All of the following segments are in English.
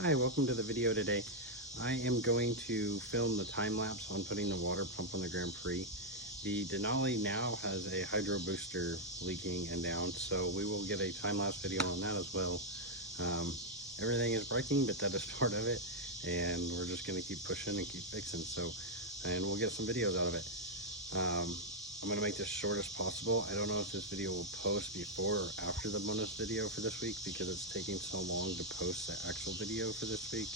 Hi, welcome to the video today. I am going to film the time lapse on putting the water pump on the Grand Prix. The Denali now has a hydro booster leaking and down, so we will get a time lapse video on that as well. Everything is breaking, but that is part of it, and we're just going to keep pushing and keep fixing. And we'll get some videos out of it. I'm going to make this short as possible. I don't know if this video will post before or after the bonus video for this week because it's taking so long to post the actual video for this week.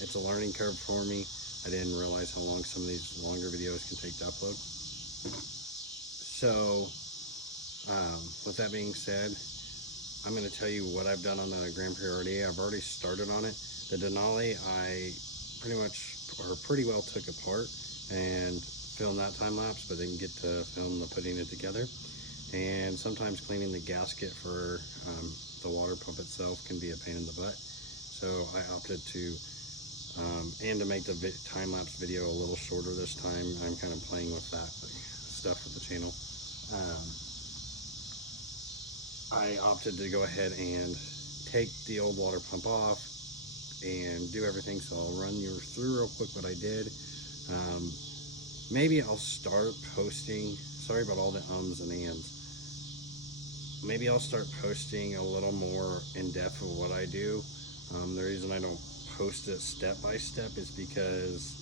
It's a learning curve for me. I didn't realize how long some of these longer videos can take to upload. So with that being said, I'm going to tell you what I've done on the Grand Prix already. I've already started on it. The Denali I pretty well took apart and film that time lapse, but didn't get to film the putting it together. And sometimes cleaning the gasket for the water pump itself can be a pain in the butt. So I opted to, and to make the time lapse video a little shorter this time, I'm kind of playing with that stuff with the channel. I opted to go ahead and take the old water pump off and do everything. So I'll run you through real quick what I did. Maybe I'll start posting, sorry about all the ums and ands. Maybe I'll start posting a little more in depth of what I do. The reason I don't post it step by step is because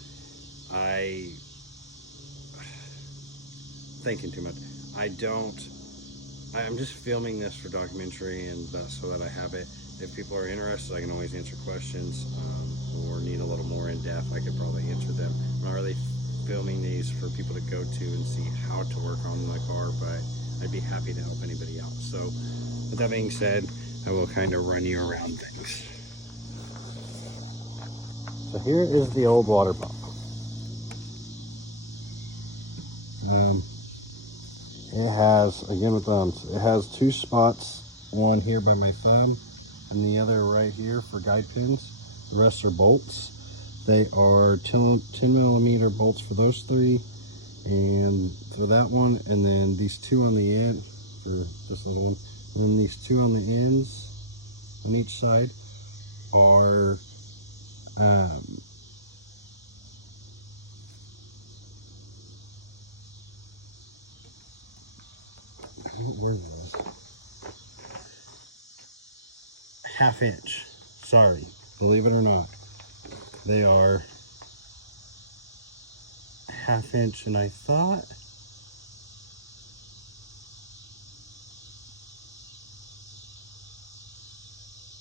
thinking too much. I'm just filming this for documentary and so that I have it. If people are interested, I can always answer questions or need a little more in depth. I could probably answer them. I'm not really filming these for people to go to and see how to work on my car, but I'd be happy to help anybody out. So with that being said, I will kind of run you around things. So here is the old water pump. It has, again with thumbs, it has two spots, one here by my thumb and the other right here for guide pins. The rest are bolts. They are 10 millimeter bolts for those three, and for that one, and then these two on the end for this little one, and then these two on the ends on each side are where is this? Half inch. Sorry, believe it or not, they are half inch, and I thought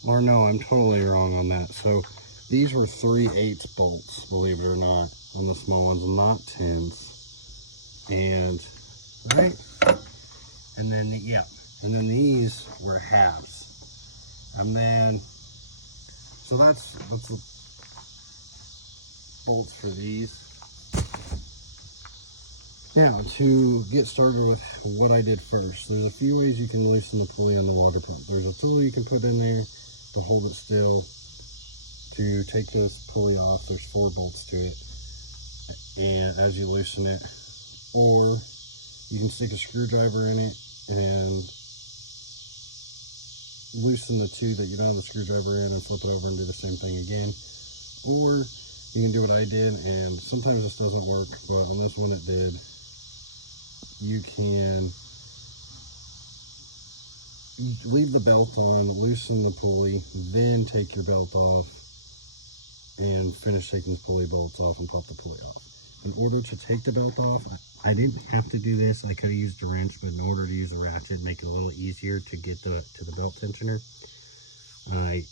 or no, I'm totally wrong on that. So these were 3/8 bolts, believe it or not, on the small ones, not 10s. And right, and then and then these were halves. And then so that's the bolts for these. Now, to get started with what I did first, there's a few ways you can loosen the pulley on the water pump. There's a tool you can put in there to hold it still, to take this pulley off. There's 4 bolts to it, and as you loosen it, or you can stick a screwdriver in it and loosen the 2 that you don't have the screwdriver in and flip it over and do the same thing again. Or you can do what I did, and sometimes this doesn't work, but on this one it did. You can leave the belt on, loosen the pulley, then take your belt off and finish taking the pulley bolts off and pop the pulley off. In order to take the belt off, I didn't have to do this. I could have used a wrench, but in order to use a ratchet, make it a little easier to get to the belt tensioner, I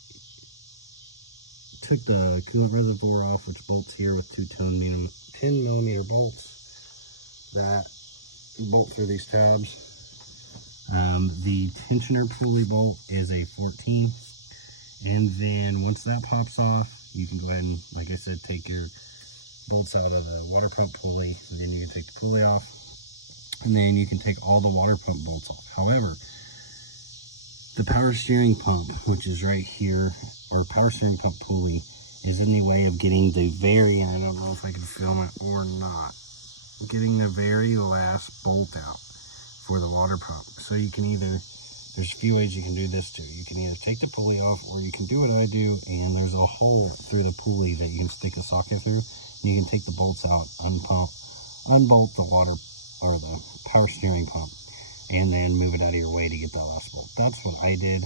took the coolant reservoir off, which bolts here with 2 10 millimeter bolts that bolt through these tabs. The tensioner pulley bolt is a 14, and then once that pops off, you can go ahead and, like I said, take your bolts out of the water pump pulley, and then you can take the pulley off, and then you can take all the water pump bolts off. However, the power steering pump, which is right here, or power steering pump pulley, is in the way of getting the very, and I don't know if I can film it or not, getting the very last bolt out for the water pump. So you can either There's a few ways you can do this too. You can either take the pulley off, or you can do what I do, and there's a hole through the pulley that you can stick a socket through. You can take the bolts out, unbolt the water or the power steering pump, and then move it out of your way to get that last bolt. That's what I did.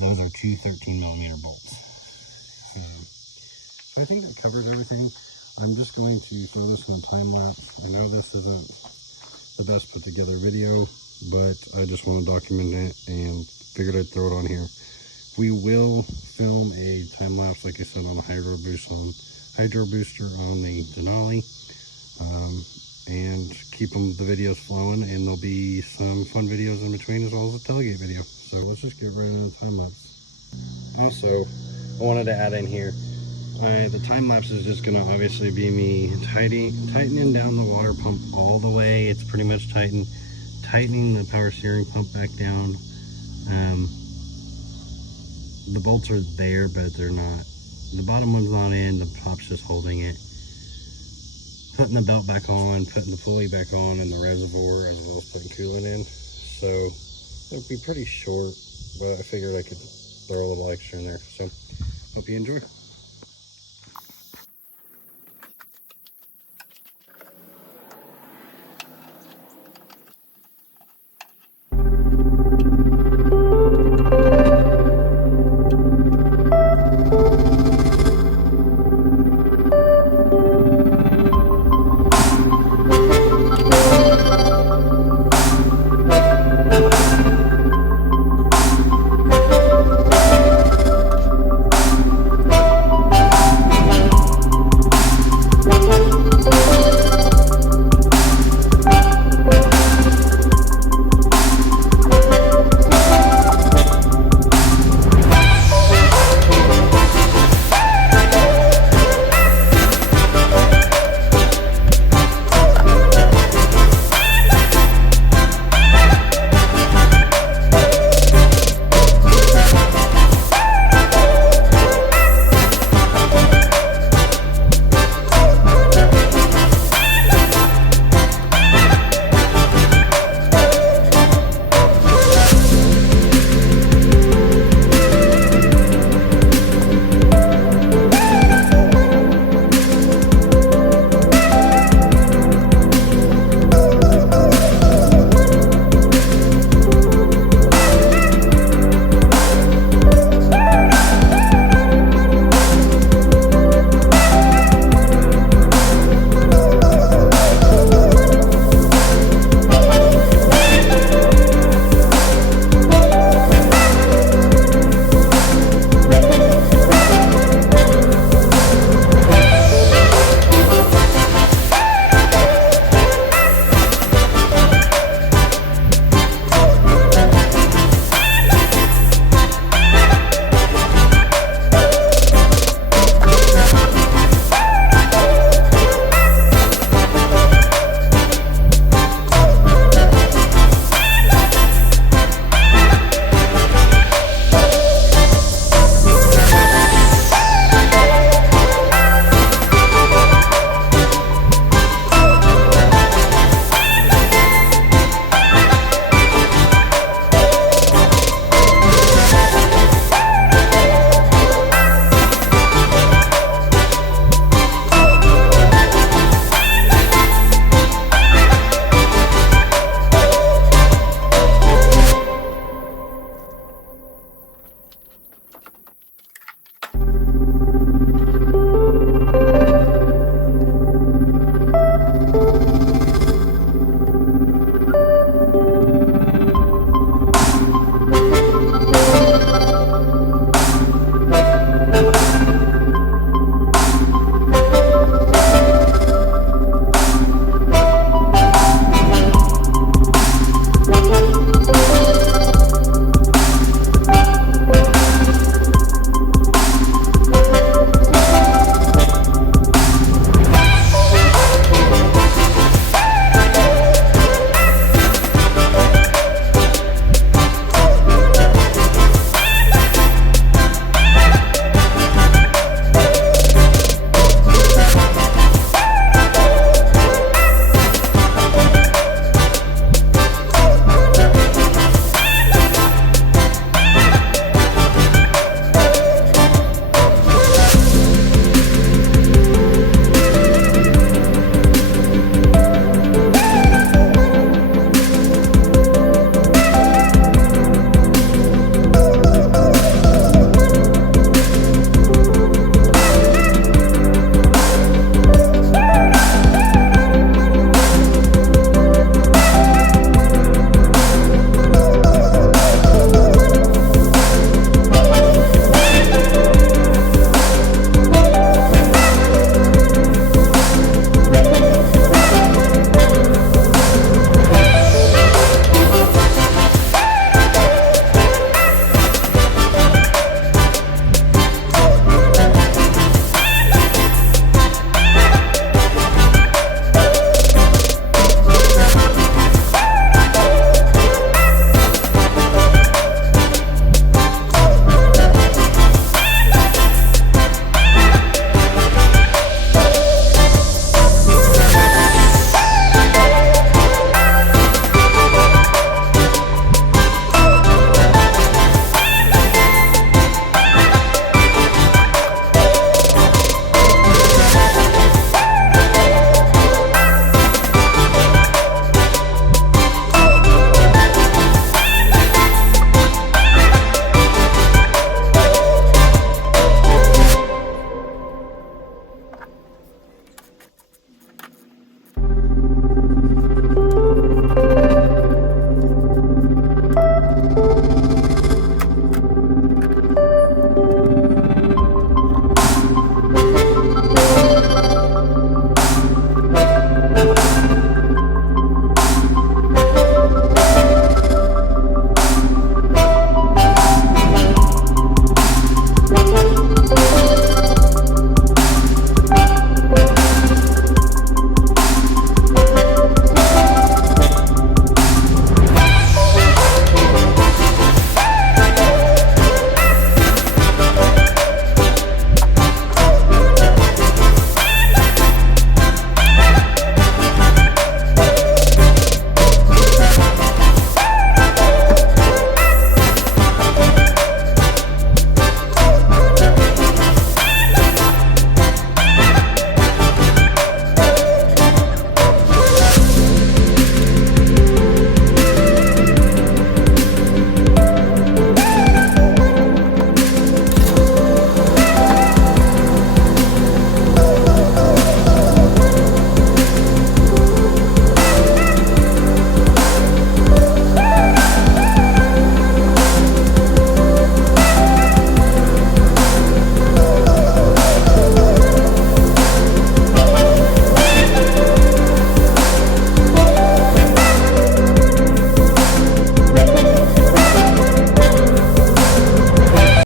Those are two 13mm bolts. So I think that covers everything. I'm just going to throw this in a time lapse. I know this isn't the best put together video, but I just want to document it and figured I'd throw it on here. We will film a time lapse, like I said, on a hydro booster on the Denali, and keep the videos flowing, and there'll be some fun videos in between as well as a tailgate video. So let's just get right into the time lapse. Also, I wanted to add in here, the time lapse is just going to obviously be me tightening down the water pump all the way. It's pretty much tightening the power steering pump back down. The bolts are there, but they're not. The bottom one's not in, the top's just holding it. Putting the belt back on, putting the pulley back on in the reservoir, as well as putting coolant in. So it'll be pretty short, but I figured I could throw a little extra in there. So hope you enjoy.